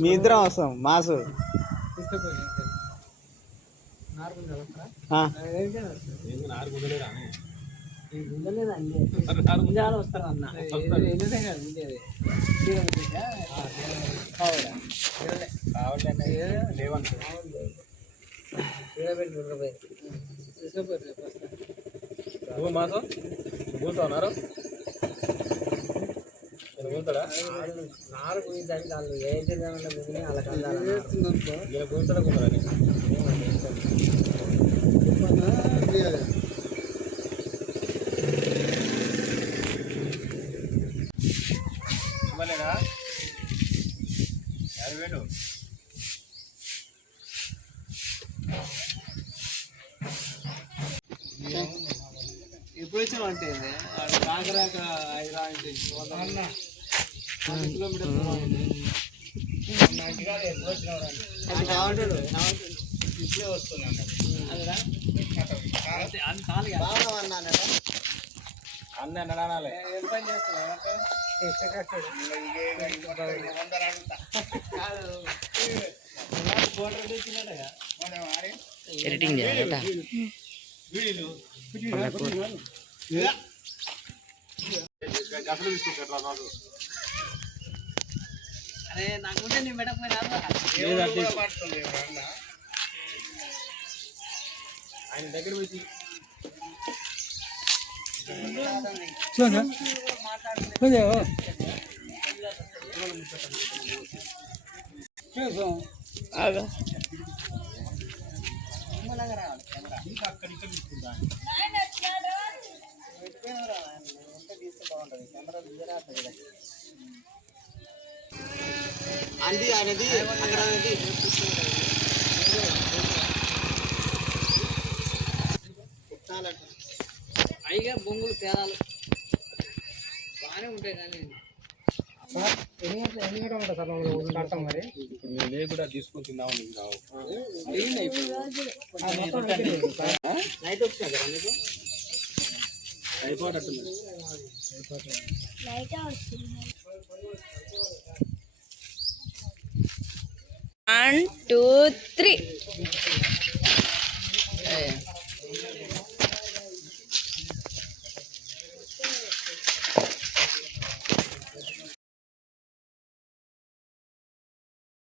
మీ ఇద్దరం వస్తాం మాసు వస్తారన్న మాసం కూర్చున్నారు కూర్చుడా నారు కుయిందని వాళ్ళు ఏంటి అలా కూర్చోడా కూర్చోడానికి ఇవ్వలేదా 50,000 ఎప్పుడు వచ్చామంటే రాకరాక 5 కిలోమీటర్లు ఇప్పుడే వస్తున్నాను అన్న నడాలి ఏం పని చేస్తున్నావు ఎడిటింగ్ చేయాలట అరే నాకుంటే నేను పెట్టకపోయినా ఆయన దగ్గర వచ్చి అండి అనేది పైగా బొంగులు తేడాలు బాగానే ఉంటాయి కానీ ఎన్ని గంటలు ఉంటుంది సార్ మనం కడతాం మరి నేను కూడా తీసుకొని తిందామని నైట్ వచ్చినా కదా మీకు అయిపోతుంది 1 2 3